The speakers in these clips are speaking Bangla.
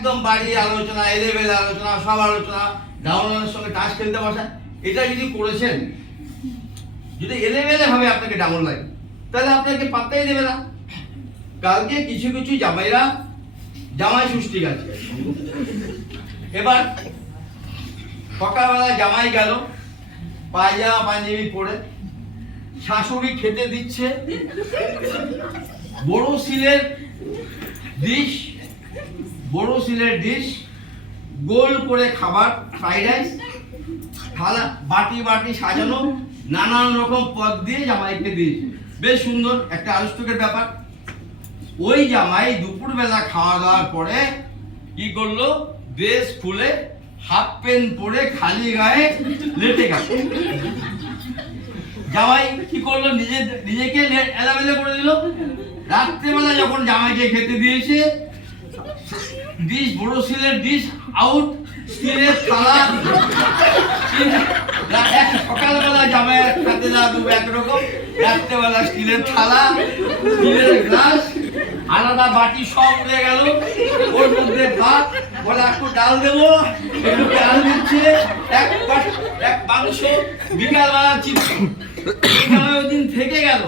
একদম বাড়ি আলোচনা, এলেবেলে আলোচনা, সব আলোচনা, ডাউনলোডের সঙ্গে টাচ খেলতে বসা, এটা যদি করেছেন, যদি এলেবেলে ভাবে আপনাকে ডাউন লাগে, তাহলে আপনাকে পাত্তাই দেবে না। কালকে কিছু কিছু জামাইরা জামাই ষষ্ঠী গেছে। এবার সকালবেলা জামাই গেল পায়জামা পাঞ্জাবি পরে, শাশুড়ি খেতে দিচ্ছে বড় সিলের ডিশ, গোল করে খাবার, ফ্রাইড রাইস, থালা বাটি বাটি সাজানো, নানান রকম পদ দিয়ে জামাইকে দিয়েছে। বেশ সুন্দর একটা আনুষ্ঠানিকের ব্যাপার। ওই জামাই দুপুরবেলা খাওয়া দাওয়ার পরে কি করলো, ড্রেস খুলে হাফ প্যান্ট পরে খালি গায়ে লেটে গেল। জামাই কি করলো, নিজেকে এলাবেলা করে দিল। রাত্রেবেলা যখন জামাইকে খেতে দিয়েছে, ডিশ বড় সিলের ডিশ আউট, স্টিলের থালা। সকালবেলা জামাইয়ের খেতে দেওয়া একরকম, রাত্রেবেলা স্টিলের থালা, স্টিলের গ্লাস, আলাদা বাটি সব উড়ে গেল। ওর মধ্যে ভাত, বলে একটু ডাল দেবো, একটু ডাল দিচ্ছে, এক মাংস, বিকালবেলা চিপস। ওই দিন থেকে গেল,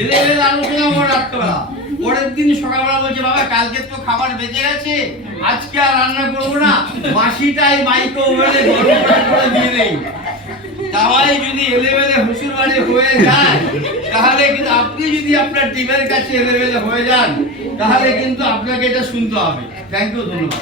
এলেবেলে আলোচনা আমার রাত্রেবেলা। পরের দিন সকালবেলা বলছে, বাবা কালকে তো খাবার বেঁচে গেছে, আজকে আর রান্না করবো না, বাসিটাই মাইক্রোওভেনে গরম করে দিয়ে দেই। জামাই যদি এলেবেলে শ্বশুর বাড়ি হয়ে যায়, তাহলে কিন্তু আপনি যদি আপনার টিমের কাছে এলেবেলে হয়ে যান, তাহলে কিন্তু আপনাকে এটা শুনতে হবে। থ্যাংক ইউ, ধন্যবাদ।